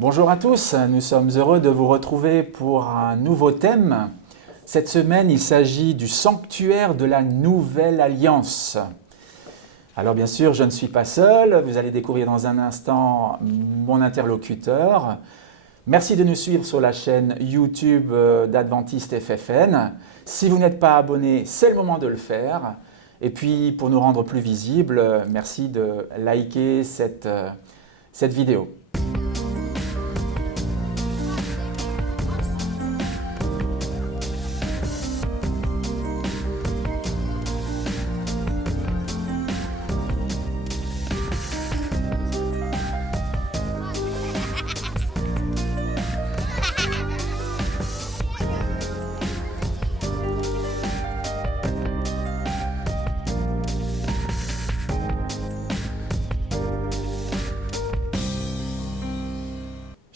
Bonjour à tous, nous sommes heureux de vous retrouver pour un nouveau thème. Cette semaine, il s'agit du sanctuaire de la Nouvelle Alliance. Alors bien sûr, je ne suis pas seul, vous allez découvrir dans un instant mon interlocuteur. Merci de nous suivre sur la chaîne YouTube d'Adventiste FFN. Si vous n'êtes pas abonné, c'est le moment de le faire. Et puis pour nous rendre plus visibles, merci de liker cette vidéo.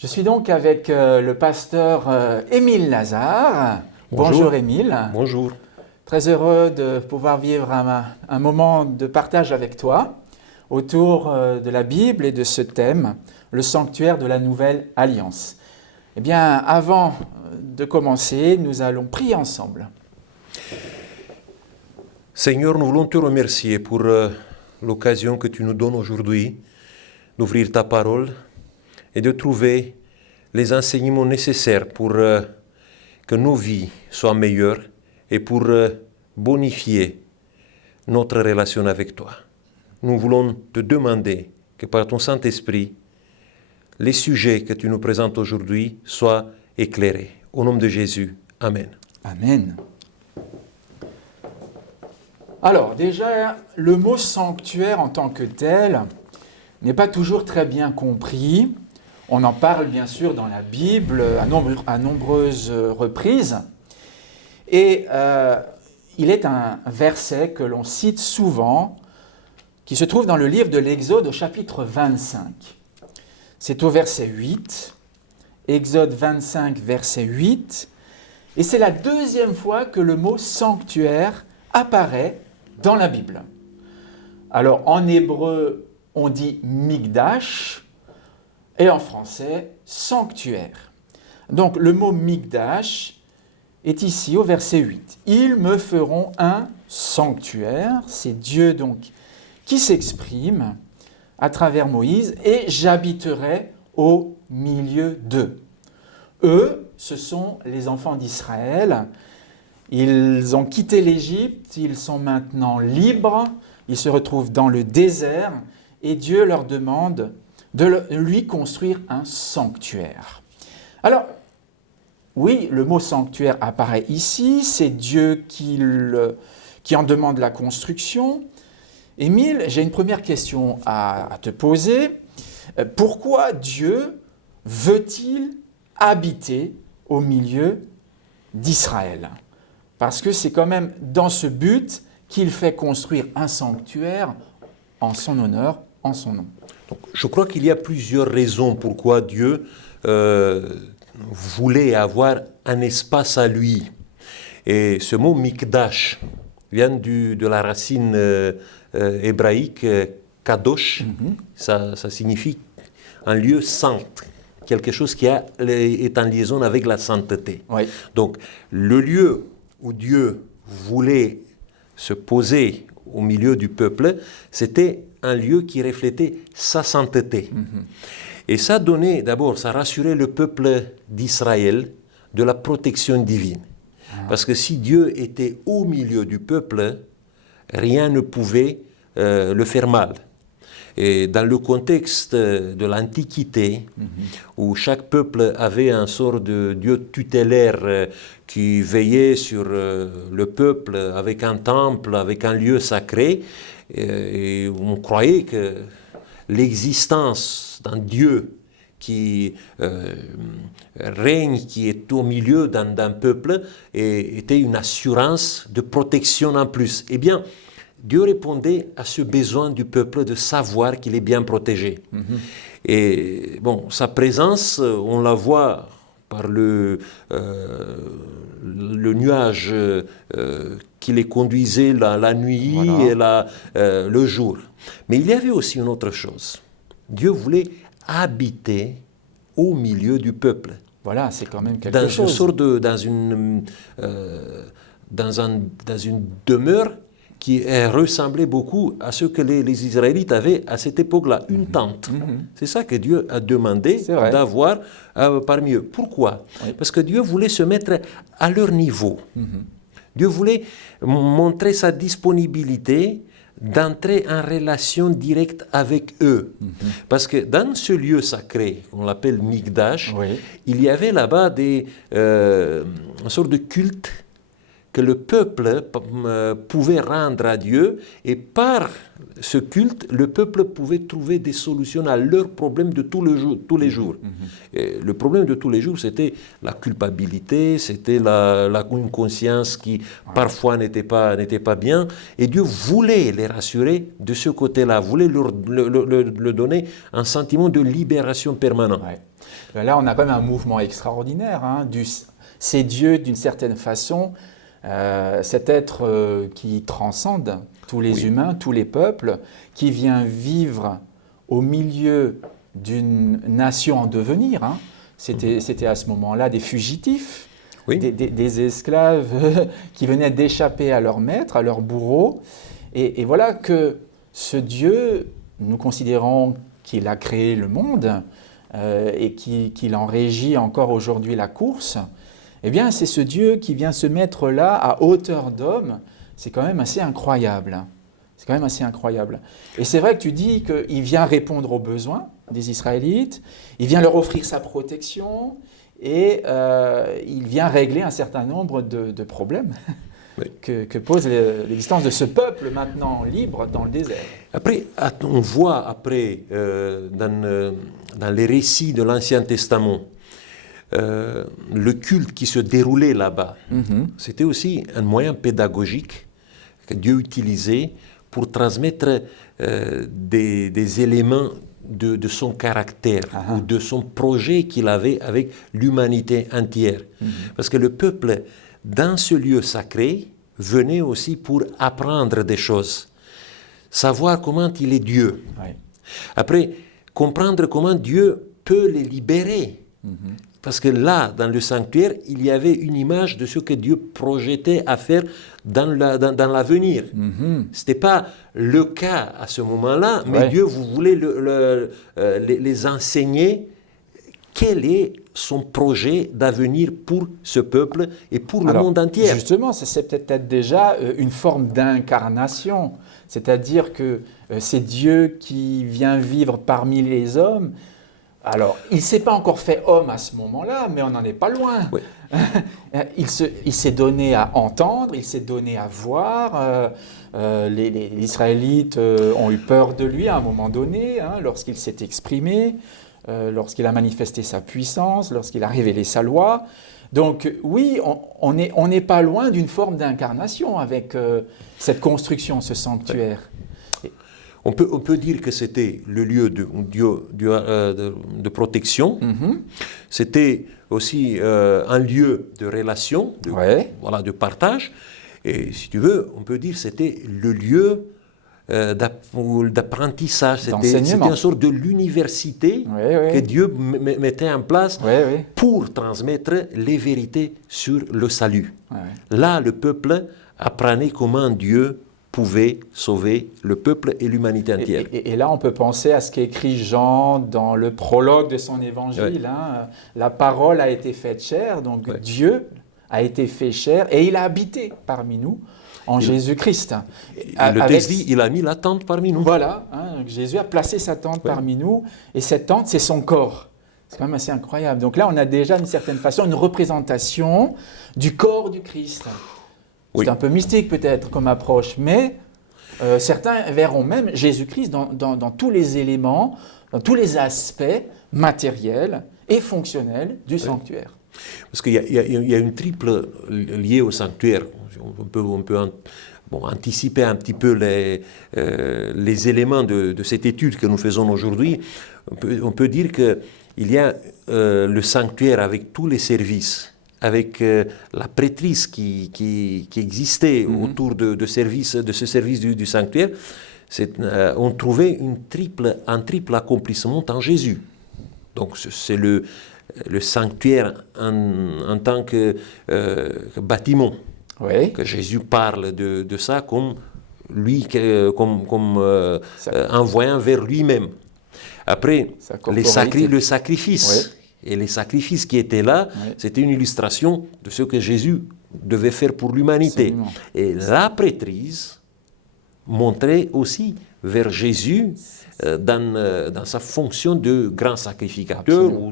Je suis donc avec le pasteur Émile Lazare. Bonjour Émile. Bonjour. Très heureux de pouvoir vivre un moment de partage avec toi autour de la Bible et de ce thème, le sanctuaire de la Nouvelle Alliance. Eh bien, avant de commencer, nous allons prier ensemble. Seigneur, nous voulons te remercier pour l'occasion que tu nous donnes aujourd'hui d'ouvrir ta parole et de trouver les enseignements nécessaires pour que nos vies soient meilleures et pour bonifier notre relation avec toi. Nous voulons te demander que par ton Saint-Esprit, les sujets que tu nous présentes aujourd'hui soient éclairés. Au nom de Jésus, Amen. Amen. Alors déjà, le mot sanctuaire en tant que tel n'est pas toujours très bien compris. On en parle bien sûr dans la Bible à nombreuses reprises. Et il est un verset que l'on cite souvent, qui se trouve dans le livre de l'Exode au chapitre 25. C'est au verset 8, Exode 25, verset 8. Et c'est la deuxième fois que le mot sanctuaire apparaît dans la Bible. Alors en hébreu, on dit Mikdash, et en français, sanctuaire. Donc le mot Mikdash est ici au verset 8. Ils me feront un sanctuaire, c'est Dieu donc qui s'exprime à travers Moïse, et j'habiterai au milieu d'eux. Eux, ce sont les enfants d'Israël. Ils ont quitté l'Égypte, ils sont maintenant libres, ils se retrouvent dans le désert, et Dieu leur demande de lui construire un sanctuaire. Alors, oui, le mot sanctuaire apparaît ici, c'est Dieu qui en demande la construction. Émile, j'ai une première question à te poser. Pourquoi Dieu veut-il habiter au milieu d'Israël? Parce que c'est quand même dans ce but qu'il fait construire un sanctuaire en son honneur, en son nom. Donc, je crois qu'il y a plusieurs raisons pourquoi Dieu voulait avoir un espace à lui. Et ce mot Mikdash vient de la racine hébraïque kadosh. Ça signifie un lieu saint, quelque chose qui est en liaison avec la sainteté. Oui. Donc le lieu où Dieu voulait se poser au milieu du peuple, c'était un lieu qui reflétait sa sainteté. Et ça donnait, d'abord, ça rassurait le peuple d'Israël de la protection divine. Parce que si Dieu était au milieu du peuple, rien ne pouvait le faire mal. Et dans le contexte de l'Antiquité, où chaque peuple avait un sort de Dieu tutélaire qui veillait sur le peuple avec un temple, avec un lieu sacré, et on croyait que l'existence d'un Dieu qui règne, qui est au milieu d'un peuple, était une assurance de protection en plus. Eh bien, Dieu répondait à ce besoin du peuple de savoir qu'il est bien protégé. Et bon, sa présence, on la voit par le nuage qui les conduisait la nuit Voilà. et le jour. Mais il y avait aussi une autre chose. Dieu voulait habiter au milieu du peuple. Voilà, c'est quand même quelque Dans chose. une sorte dans une demeure qui ressemblait beaucoup à ce que les Israélites avaient à cette époque-là, une tente. C'est ça que Dieu a demandé d'avoir parmi eux. Pourquoi? Parce que Dieu voulait se mettre à leur niveau. Dieu voulait montrer sa disponibilité d'entrer en relation directe avec eux. Parce que dans ce lieu sacré, on l'appelle Mikdash, il y avait là-bas une sorte de culte que le peuple pouvait rendre à Dieu, et par ce culte, le peuple pouvait trouver des solutions à leurs problèmes de tous les jours. Et le problème de tous les jours, c'était la culpabilité, c'était une conscience qui parfois n'était pas bien, et Dieu voulait les rassurer de ce côté-là, voulait leur donner un sentiment de libération permanent. Là, on a quand même un mouvement extraordinaire. C'est Dieu, d'une certaine façon, cet être qui transcende tous les humains, tous les peuples, qui vient vivre au milieu d'une nation en devenir. C'était à ce moment-là des fugitifs, des esclaves qui venaient d'échapper à leur maître, à leur bourreau. Et voilà que ce Dieu, nous considérons qu'il a créé le monde et qu'il en régit encore aujourd'hui la course. Eh bien, c'est ce Dieu qui vient se mettre là à hauteur d'homme. C'est quand même assez incroyable. C'est quand même assez incroyable. Et c'est vrai que tu dis qu'il vient répondre aux besoins des Israélites, il vient leur offrir sa protection et il vient régler un certain nombre de problèmes que pose l'existence de ce peuple maintenant libre dans le désert. Après, on voit dans les récits de l'Ancien Testament, le culte qui se déroulait là-bas, c'était aussi un moyen pédagogique que Dieu utilisait pour transmettre des éléments de son caractère ou de son projet qu'il avait avec l'humanité entière. Parce que le peuple, dans ce lieu sacré, venait aussi pour apprendre des choses, savoir comment il est Dieu. Après, comprendre comment Dieu peut les libérer. Parce que là, dans le sanctuaire, il y avait une image de ce que Dieu projetait à faire dans l'avenir. Ce n'était pas le cas à ce moment-là, mais Dieu voulait les enseigner quel est son projet d'avenir pour ce peuple et pour le monde entier. Justement, c'est peut-être déjà une forme d'incarnation. C'est-à-dire que c'est Dieu qui vient vivre parmi les hommes. Alors, il ne s'est pas encore fait homme à ce moment-là, mais on n'en est pas loin. Il s'est donné à entendre, il s'est donné à voir. Les Israélites ont eu peur de lui à un moment donné, lorsqu'il s'est exprimé, lorsqu'il a manifesté sa puissance, lorsqu'il a révélé sa loi. Donc oui, on n'est pas loin d'une forme d'incarnation avec cette construction, ce sanctuaire. On peut dire que c'était le lieu de protection. C'était aussi un lieu de relation, de partage. Et si tu veux, on peut dire que c'était le lieu d'apprentissage. C'était une sorte de l'université que Dieu mettait en place pour transmettre les vérités sur le salut. Là, le peuple apprenait comment Dieu pouvait sauver le peuple et l'humanité entière. Et là, on peut penser à ce qu'écrit Jean dans le prologue de son évangile. La parole a été faite chair, donc Dieu a été fait chair et il a habité parmi nous en Jésus-Christ. Le texte dit, il a mis la tente parmi nous. Voilà, Jésus a placé sa tente parmi nous et cette tente, c'est son corps. C'est quand même assez incroyable. Donc là, on a déjà d'une certaine façon une représentation du corps du Christ. C'est un peu mystique peut-être comme approche, mais certains verront même Jésus-Christ dans tous les éléments, dans tous les aspects matériels et fonctionnels du sanctuaire. Parce qu'il y a une triple liée au sanctuaire. On peut anticiper un petit peu les éléments de cette étude que nous faisons aujourd'hui. On peut dire qu'il y a le sanctuaire avec tous les services, avec la prêtrise qui existait autour de ce service du sanctuaire. On trouvait un triple accomplissement en Jésus. Donc c'est le sanctuaire en tant que bâtiment. Oui. Que Jésus parle de ça comme lui, comme envoyant vers lui-même. Après, le sacrifice. Oui. Et les sacrifices qui étaient là, oui. C'était une illustration de ce que Jésus devait faire pour l'humanité. Et la prêtrise montrait aussi vers Jésus dans sa fonction de grand sacrificateur. Absolument. Ou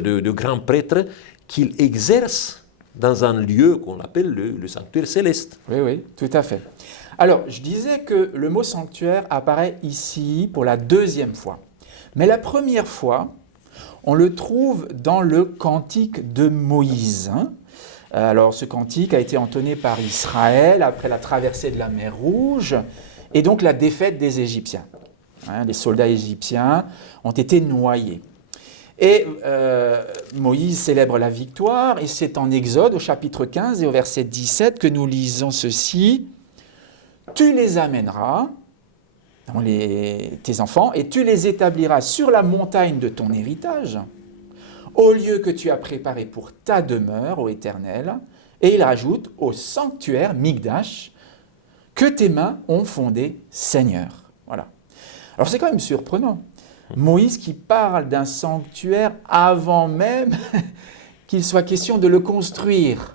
de grand prêtre qu'il exerce dans un lieu qu'on appelle le sanctuaire céleste. Oui, oui, tout à fait. Alors, je disais que le mot sanctuaire apparaît ici pour la deuxième fois. Mais la première fois, on le trouve dans le cantique de Moïse. Alors, ce cantique a été entonné par Israël après la traversée de la mer Rouge et donc la défaite des Égyptiens. Les soldats égyptiens ont été noyés. Et Moïse célèbre la victoire, et c'est en Exode au chapitre 15 et au verset 17 que nous lisons ceci. « Tu les amèneras, tes enfants, et tu les établiras sur la montagne de ton héritage, au lieu que tu as préparé pour ta demeure, ô Éternel. » Et il rajoute « au sanctuaire, Migdash, que tes mains ont fondé, Seigneur. » Voilà. Alors c'est quand même surprenant. Moïse qui parle d'un sanctuaire avant même qu'il soit question de le construire.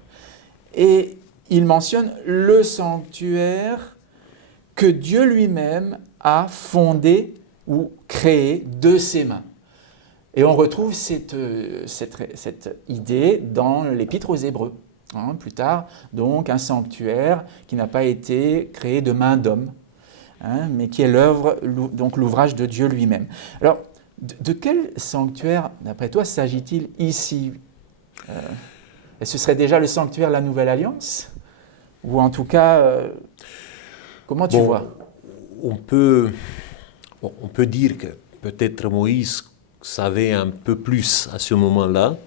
Et il mentionne le sanctuaire que Dieu lui-même a fondé ou créé de ses mains. Et on retrouve cette idée dans l'Épître aux Hébreux. Plus tard, donc, un sanctuaire qui n'a pas été créé de main d'homme. Mais qui est l'œuvre, donc l'ouvrage de Dieu lui-même. Alors, de quel sanctuaire, d'après toi, s'agit-il ici ? Est-ce que ce serait déjà le sanctuaire de la Nouvelle Alliance ? Ou en tout cas, comment tu vois ? On peut dire que peut-être Moïse savait un peu plus à ce moment-là,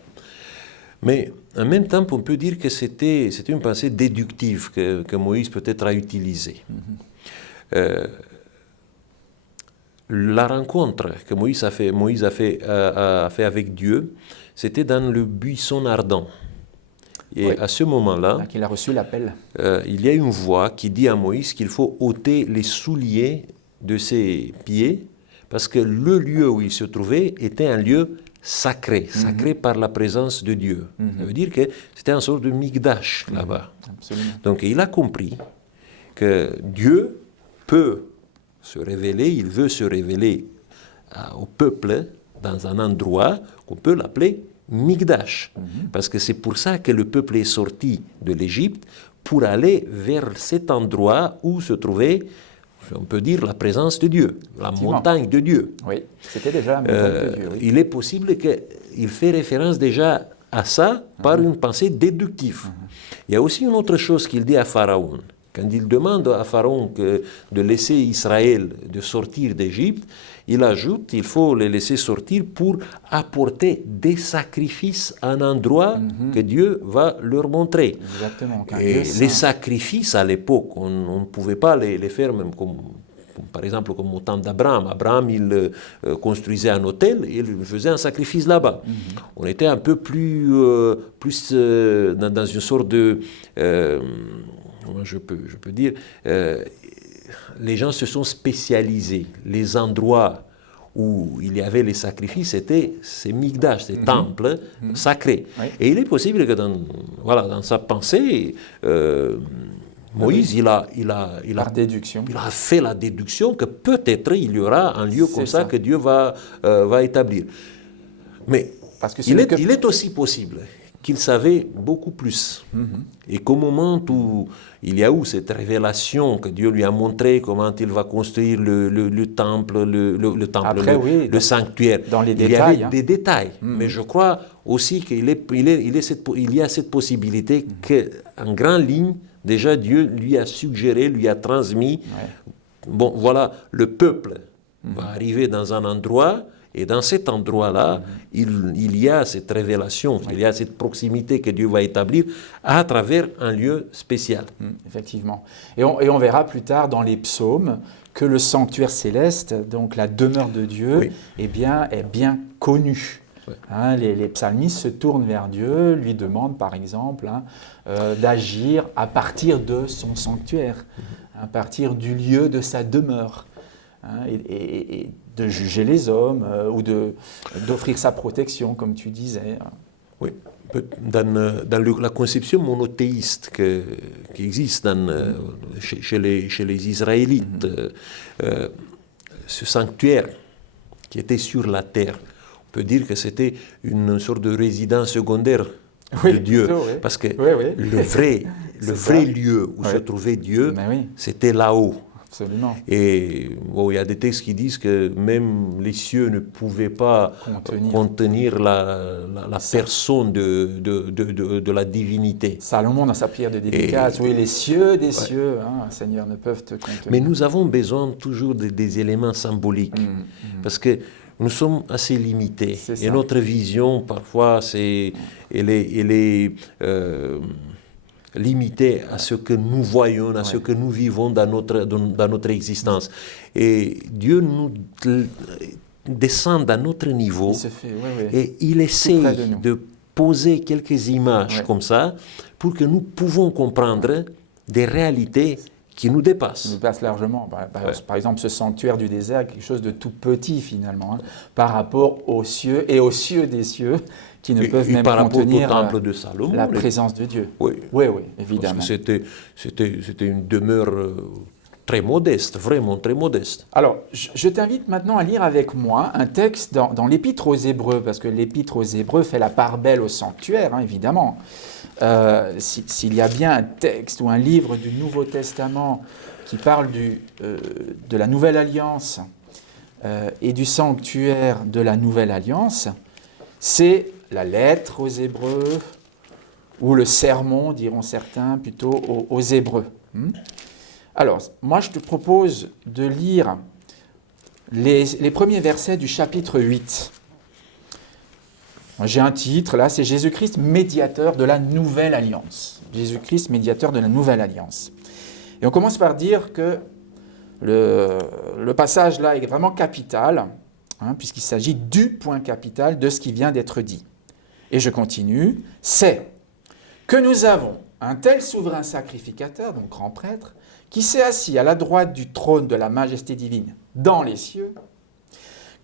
mais en même temps, on peut dire que c'était une pensée déductive que Moïse peut-être a utilisée. La rencontre que Moïse a fait avec Dieu, c'était dans le buisson ardent. Et oui. À ce moment-là, qu'il a reçu l'appel. Il y a une voix qui dit à Moïse qu'il faut ôter les souliers de ses pieds, parce que le lieu où il se trouvait était un lieu sacré, sacré par la présence de Dieu. Ça veut dire que c'était une sorte de Migdash là-bas. Absolument. Donc il a compris que Dieu peut se révéler, il veut se révéler au peuple dans un endroit qu'on peut l'appeler Migdash. Parce que c'est pour ça que le peuple est sorti de l'Égypte, pour aller vers cet endroit où se trouvait, on peut dire, la présence de Dieu, la montagne de Dieu. Oui, c'était déjà la montagne de Dieu. Oui. Il est possible qu'il fait référence déjà à ça par une pensée déductive. Il y a aussi une autre chose qu'il dit à Pharaon. Quand il demande à Pharaon de laisser Israël de sortir d'Égypte, il ajoute qu'il faut les laisser sortir pour apporter des sacrifices à un endroit que Dieu va leur montrer. Exactement. Et les sacrifices, à l'époque, on ne pouvait pas les faire même comme par exemple comme au temps d'Abraham. Abraham, il construisait un autel et il faisait un sacrifice là-bas. On était un peu plus dans une sorte de... comment je peux dire, les gens se sont spécialisés. Les endroits où il y avait les sacrifices, c'était ces migdash, ces temples sacrés. Oui. Et il est possible que dans sa pensée, Moïse, il a fait la déduction que peut-être il y aura un lieu comme ça que Dieu va établir. Mais il est aussi possible qu'il savait beaucoup plus. Et qu'au moment où il y a eu cette révélation que Dieu lui a montré comment il va construire le temple, le sanctuaire, dans les il y avait des détails. Mais je crois aussi qu'il y a cette possibilité qu'en grande ligne, déjà Dieu lui a suggéré, lui a transmis, bon voilà, le peuple va arriver dans un endroit. Et dans cet endroit-là, il y a cette révélation, il y a cette proximité que Dieu va établir à travers un lieu spécial. Effectivement. Et on verra plus tard dans les psaumes que le sanctuaire céleste, donc la demeure de Dieu, Oui. est bien connu. Ouais. Hein, les psalmistes se tournent vers Dieu, lui demandent par exemple d'agir à partir de son sanctuaire, à partir du lieu de sa demeure, hein, et de juger les hommes ou d'offrir sa protection, comme tu disais. Oui. Dans la conception monothéiste qui existe chez les Israélites, ce sanctuaire qui était sur la terre, on peut dire que c'était une sorte de résidence secondaire de Dieu. Plutôt, oui. Parce que Oui. le vrai lieu où se trouvait Dieu, c'était là-haut. Absolument. Et bon, il y a des textes qui disent que même les cieux ne pouvaient pas contenir la personne de la divinité. Salomon, dans sa prière de dédicace, oui, les cieux des cieux, hein, Seigneur, ne peuvent te contenir. Mais nous avons besoin toujours des éléments symboliques, parce que nous sommes assez limités. Et notre vision, parfois, elle est limitée à ce que nous voyons, à ce que nous vivons dans notre existence. Et Dieu nous descend dans notre niveau et il essaie de poser quelques images comme ça pour que nous pouvons comprendre des réalités qui nous dépassent. Nous dépassent largement. Par exemple, ce sanctuaire du désert est quelque chose de tout petit finalement, hein, par rapport aux cieux et aux cieux des cieux qui ne peuvent même contenir au temple de Salomon, la présence de Dieu. Oui, évidemment. Parce que c'était une demeure très modeste, vraiment très modeste. Alors, je t'invite maintenant à lire avec moi un texte dans l'Épître aux Hébreux, parce que l'Épître aux Hébreux fait la part belle au sanctuaire, hein, évidemment. S'il y a bien un texte ou un livre du Nouveau Testament qui parle de la Nouvelle Alliance et du sanctuaire de la Nouvelle Alliance, c'est la lettre aux Hébreux, ou le sermon, diront certains, plutôt aux Hébreux. Alors, moi je te propose de lire les premiers versets du chapitre 8. J'ai un titre, là, c'est Jésus-Christ, médiateur de la Nouvelle Alliance. Jésus-Christ, médiateur de la Nouvelle Alliance. Et on commence par dire que le passage là est vraiment capital, hein, puisqu'il s'agit du point capital de ce qui vient d'être dit. Et je continue, c'est que nous avons un tel souverain sacrificateur, donc grand prêtre, qui s'est assis à la droite du trône de la majesté divine dans les cieux,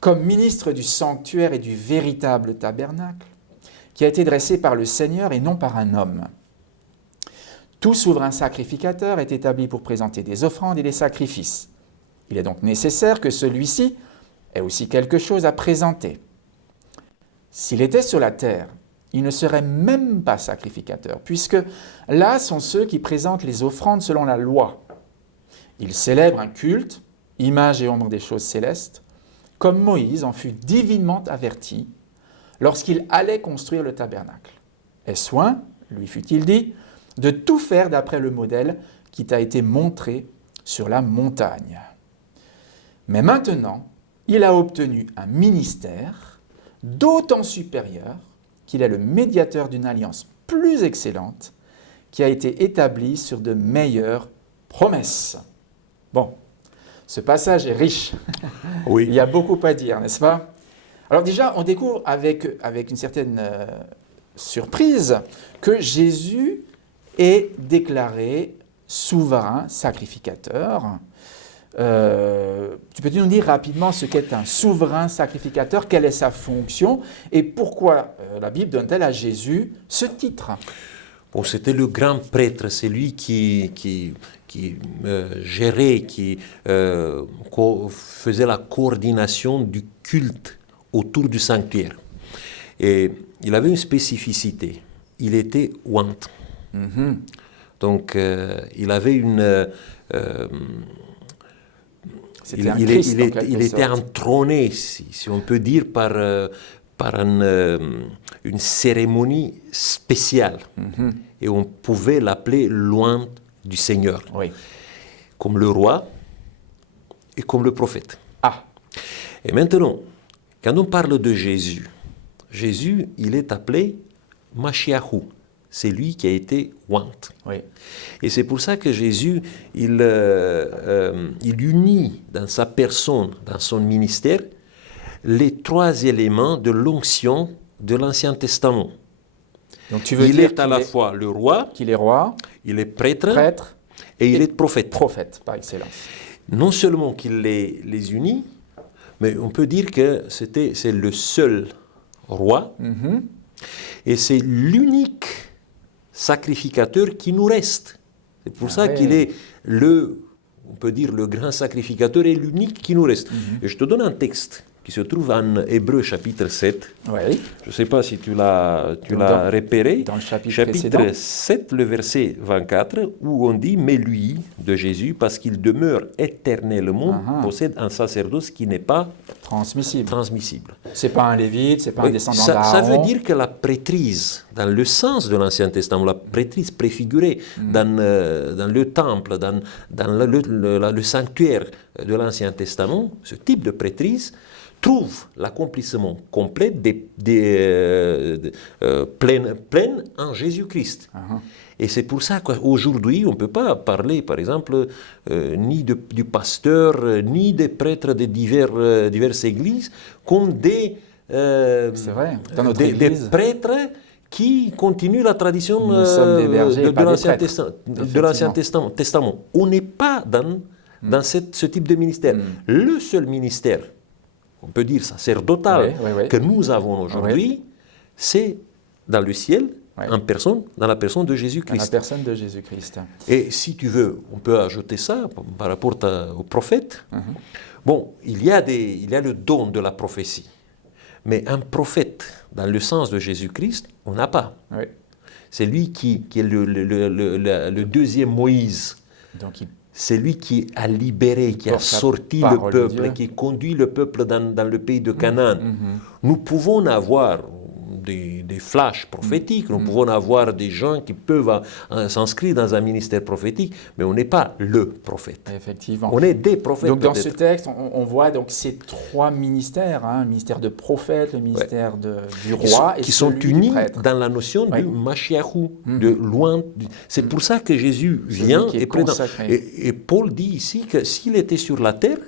comme ministre du sanctuaire et du véritable tabernacle, qui a été dressé par le Seigneur et non par un homme. Tout souverain sacrificateur est établi pour présenter des offrandes et des sacrifices. Il est donc nécessaire que celui-ci ait aussi quelque chose à présenter. S'il était sur la terre, il ne serait même pas sacrificateur, puisque là sont ceux qui présentent les offrandes selon la loi. Il célèbre un culte, image et ombre des choses célestes, comme Moïse en fut divinement averti lorsqu'il allait construire le tabernacle. Aie soin, lui fut-il dit, de tout faire d'après le modèle qui t'a été montré sur la montagne. Mais maintenant, il a obtenu un ministère d'autant supérieur qu'il est le médiateur d'une alliance plus excellente qui a été établie sur de meilleures promesses. Bon, ce passage est riche. Oui. Il y a beaucoup à dire, n'est-ce pas? Alors déjà, on découvre avec une certaine surprise que Jésus est déclaré souverain sacrificateur. Tu peux nous dire rapidement ce qu'est un souverain sacrificateur, quelle est sa fonction et pourquoi la Bible donne-t-elle à Jésus ce titre? Bon, c'était le grand prêtre, c'est lui qui gérait, qui faisait la coordination du culte autour du sanctuaire. Et il avait une spécificité, il était oint. Donc il avait une... il était entrôné, si on peut dire, par une cérémonie spéciale. Et on pouvait l'appeler l'oint du Seigneur. Oui. Comme le roi et comme le prophète. Ah. Et maintenant, quand on parle de Jésus, Jésus, il est appelé Mashiachou, c'est lui qui a été oint. Oui. Et c'est pour ça que Jésus, il unit dans sa personne, dans son ministère, les trois éléments de l'onction de l'Ancien Testament. Donc tu veux Il dire est à la fois le roi, qu'il est roi, il est prêtre, prêtre et il est prophète. Prophète, par excellence. Non seulement qu'il les unit, mais on peut dire que c'est le seul roi, et c'est l'unique sacrificateur qui nous reste. C'est pour ça qu'il est on peut dire le grand sacrificateur et l'unique qui nous reste. Et je te donne un texte qui se trouve en Hébreux chapitre 7. Oui. Je ne sais pas si tu l'as repéré. Dans le chapitre précédent. 7, le verset 24, où on dit « Mais lui, de Jésus, parce qu'il demeure éternellement, possède un sacerdoce qui n'est pas transmissible. » C'est pas un lévite, c'est pas un descendant d'Aaron. Ça veut dire que la prêtrise, dans le sens de l'Ancien Testament, la prêtrise préfigurée dans le temple, dans le sanctuaire de l'Ancien Testament, ce type de prêtrise trouve l'accomplissement complet pleine en Jésus-Christ. Et c'est pour ça qu'aujourd'hui, on ne peut pas parler, par exemple, ni du pasteur, ni des prêtres de diverses églises, comme des prêtres qui continuent la tradition de l'Ancien Testament. On n'est pas dans ce type de ministère. Le seul ministère, on peut dire sacerdotal, que nous avons aujourd'hui, c'est dans le ciel, dans la personne de Jésus-Christ. Dans la personne de Jésus-Christ. Et si tu veux, on peut ajouter ça par rapport au prophète. Bon, il y a le don de la prophétie. Mais un prophète, dans le sens de Jésus-Christ, on n'a pas. C'est lui qui est le deuxième Moïse. Donc c'est lui qui a libéré, qui a sorti le peuple, qui conduit le peuple dans le pays de Canaan. Nous pouvons avoir des flashs prophétiques, nous pouvons avoir des gens qui peuvent s'inscrire dans un ministère prophétique, mais on n'est pas le prophète. Effectivement. On est des prophètes. Donc dans ce texte, on voit donc ces trois ministères, le ministère de prophète, le ministère du roi et qui sont celui unis du prêtre. dans la notion du Mashiachou, de loin. C'est pour ça que Jésus vient et Paul dit ici que s'il était sur la terre,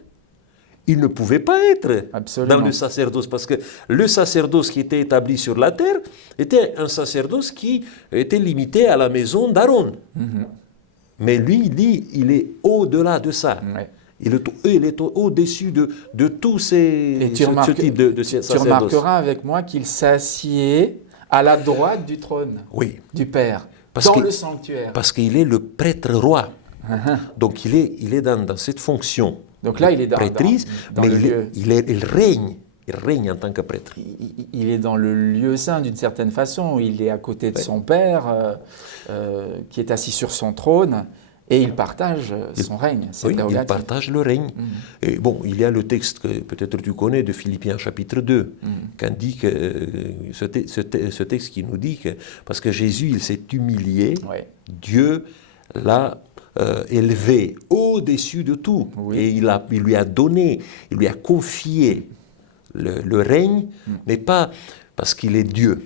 il ne pouvait pas être dans le sacerdoce, parce que le sacerdoce qui était établi sur la terre était un sacerdoce qui était limité à la maison d'Aaron. Mais lui, il dit, il est au-delà de ça. Il est au-dessus de tous ce type de sacerdoce. Tu remarqueras avec moi qu'il s'assied à la droite du trône du Père, dans le sanctuaire. Parce qu'il est le prêtre roi. Donc il est dans cette fonction. Donc là, il est dans mais le lieu. Il règne en tant que prêtre. Il est dans le lieu saint d'une certaine façon. Il est à côté de son Père, qui est assis sur son trône, et il partage son règne. Il partage le règne. Et bon, il y a le texte que peut-être tu connais de Philippiens chapitre 2, qui dit que ce texte qui nous dit que parce que Jésus, il s'est humilié, Dieu l'a élevé au-dessus de tout. Et il lui a donné, il lui a confié le règne, mais pas parce qu'il est Dieu,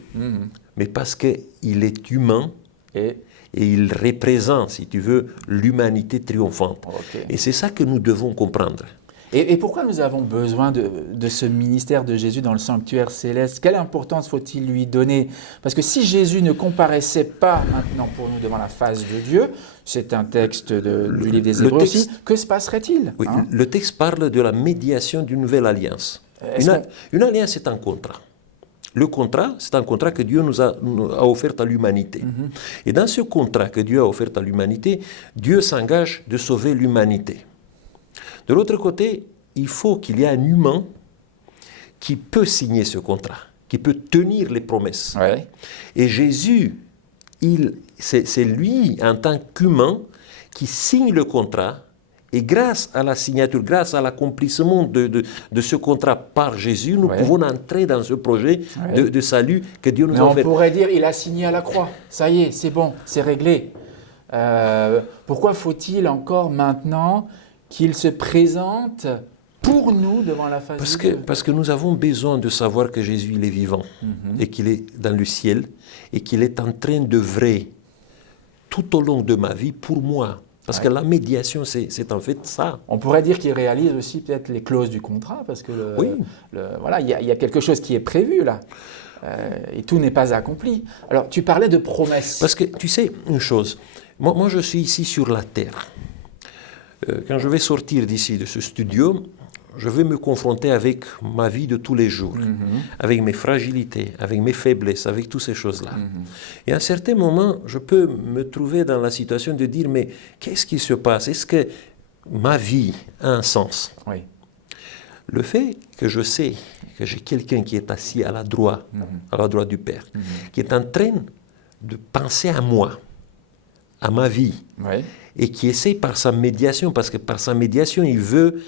mais parce qu'il est humain et il représente, si tu veux, l'humanité triomphante. Et c'est ça que nous devons comprendre. Et pourquoi nous avons besoin de ce ministère de Jésus dans le sanctuaire céleste? Quelle importance faut-il lui donner? Parce que si Jésus ne comparaissait pas maintenant pour nous devant la face de Dieu, c'est un texte du livre des Hébreux aussi, que se passerait-il? Le texte parle de la médiation d'une nouvelle alliance. Une alliance, c'est un contrat. Le contrat, c'est un contrat que Dieu nous a offert à l'humanité. Et dans ce contrat que Dieu a offert à l'humanité, Dieu s'engage de sauver l'humanité. De l'autre côté, il faut qu'il y ait un humain qui peut signer ce contrat, qui peut tenir les promesses. Et Jésus, c'est lui, en tant qu'humain, qui signe le contrat. Et grâce à la signature, grâce à l'accomplissement de ce contrat par Jésus, nous pouvons entrer dans ce projet de salut que Dieu nous a offert. On pourrait dire il a signé à la croix. Ça y est, c'est bon, c'est réglé. Pourquoi faut-il encore maintenant qu'il se présente pour nous devant la face de Dieu. Parce que nous avons besoin de savoir que Jésus il est vivant et qu'il est dans le ciel et qu'il est en train d'œuvrer tout au long de ma vie pour moi. Parce que la médiation, c'est en fait ça. On pourrait dire qu'il réalise aussi peut-être les clauses du contrat, parce que voilà, il y a quelque chose qui est prévu là. Et tout n'est pas accompli. Alors, tu parlais de promesses. Parce que, tu sais, une chose, moi je suis ici sur la terre. Quand je vais sortir d'ici, de ce studio, je vais me confronter avec ma vie de tous les jours, avec mes fragilités, avec mes faiblesses, avec toutes ces choses-là. Et à un certain moment, je peux me trouver dans la situation de dire, mais qu'est-ce qui se passe? Est-ce que ma vie a un sens? Oui. Le fait que je sais que j'ai quelqu'un qui est assis à la droite du Père, qui est en train de penser à moi, à ma vie, et qui essaie par sa médiation, parce que par sa médiation, il veut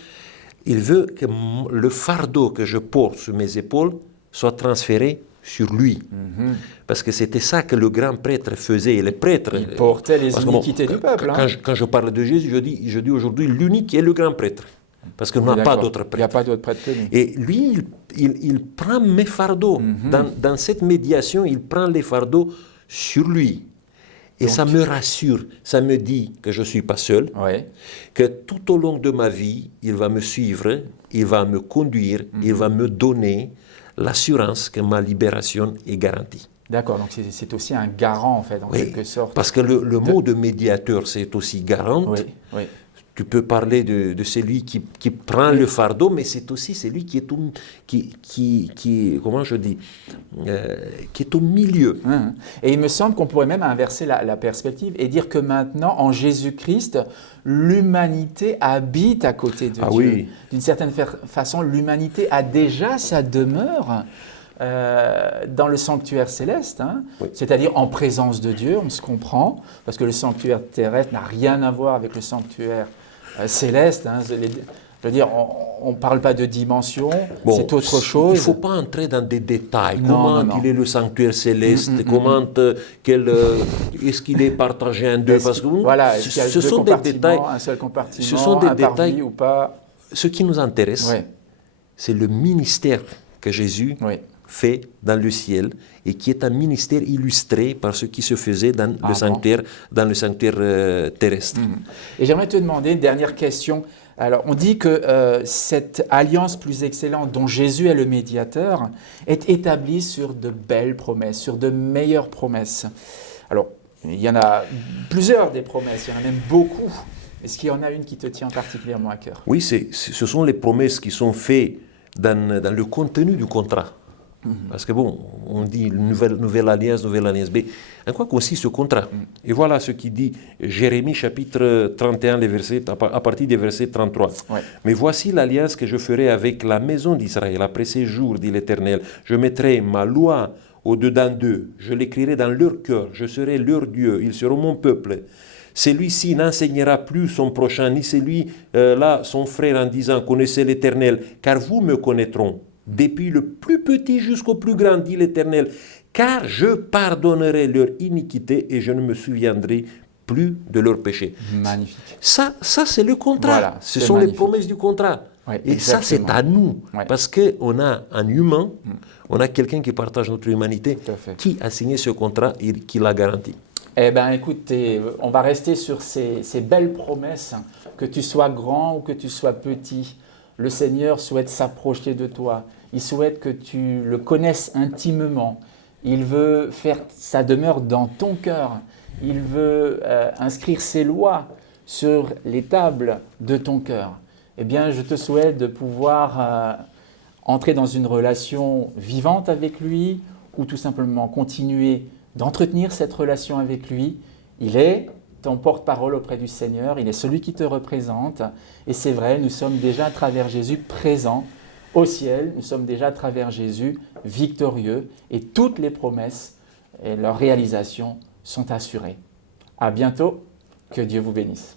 que le fardeau que je porte sur mes épaules soit transféré sur lui. Parce que c'était ça que le grand prêtre faisait. Et les prêtres... Il portait les iniquités du peuple. Quand je parle de Jésus, je dis aujourd'hui l'unique est le grand prêtre. Parce qu'on n'a pas d'autre prêtre. Il n'y a pas d'autre prêtre que lui. Et lui, il prend mes fardeaux. Dans cette médiation, il prend les fardeaux sur lui. Et donc, ça me rassure, ça me dit que je ne suis pas seul, que tout au long de ma vie, il va me suivre, il va me conduire, il va me donner l'assurance que ma libération est garantie. D'accord, donc c'est aussi un garant en fait, en quelque sorte. Parce que le mot de médiateur, c'est aussi garante. Tu peux parler de celui qui prend le fardeau, mais c'est aussi celui qui est comment je dis, qui est au milieu. Et il me semble qu'on pourrait même inverser la perspective et dire que maintenant, en Jésus-Christ, l'humanité habite à côté de Dieu. Oui. D'une certaine façon, l'humanité a déjà sa demeure dans le sanctuaire céleste, c'est-à-dire en présence de Dieu, on se comprend, parce que le sanctuaire terrestre n'a rien à voir avec le sanctuaire céleste. Je veux dire, on ne parle pas de dimension, c'est autre chose. Il ne faut pas entrer dans des détails. Comment il est le sanctuaire céleste, est-ce qu'il est partagé en deux? Parce que voilà, ce sont des détails. Un seul compartiment, ce sont des détails ou pas. Ce qui nous intéresse, c'est le ministère que Jésus fait dans le ciel et qui est un ministère illustré par ce qui se faisait dans le sanctuaire terrestre. Et j'aimerais te demander une dernière question. Alors, on dit que cette alliance plus excellente dont Jésus est le médiateur est établie sur de belles promesses, sur de meilleures promesses. Alors, il y en a plusieurs des promesses, il y en a même beaucoup. Est-ce qu'il y en a une qui te tient particulièrement à cœur? Oui, ce sont les promesses qui sont faites dans le contenu du contrat. Parce que on dit nouvelle alliance, mais en quoi consiste ce contrat? Et voilà ce qui dit Jérémie chapitre 31, à partir des versets 33. Mais voici l'alliance que je ferai avec la maison d'Israël après ces jours, dit l'Éternel. Je mettrai ma loi au-dedans d'eux, je l'écrirai dans leur cœur, je serai leur Dieu, ils seront mon peuple. Celui-ci n'enseignera plus son prochain, ni celui-là son frère en disant « Connaissez l'Éternel, car vous me connaîtront. » Depuis le plus petit jusqu'au plus grand, dit l'Éternel, car je pardonnerai leur iniquité et je ne me souviendrai plus de leurs péchés. Magnifique. Ça c'est le contrat. Voilà, ce sont les promesses du contrat. Et ça, c'est à nous. Parce qu'on a un humain, on a quelqu'un qui partage notre humanité, qui a signé ce contrat et qui l'a garanti. Eh bien, écoutez, on va rester sur ces belles promesses. Que tu sois grand ou que tu sois petit, le Seigneur souhaite s'approcher de toi. Il souhaite que tu le connaisses intimement. Il veut faire sa demeure dans ton cœur. Il veut inscrire ses lois sur les tables de ton cœur. Eh bien, je te souhaite de pouvoir entrer dans une relation vivante avec lui ou tout simplement continuer d'entretenir cette relation avec lui. Il est ton porte-parole auprès du Seigneur, il est celui qui te représente. Et c'est vrai, nous sommes déjà à travers Jésus présents au ciel, nous sommes déjà à travers Jésus victorieux et toutes les promesses et leur réalisation sont assurées. À bientôt, que Dieu vous bénisse.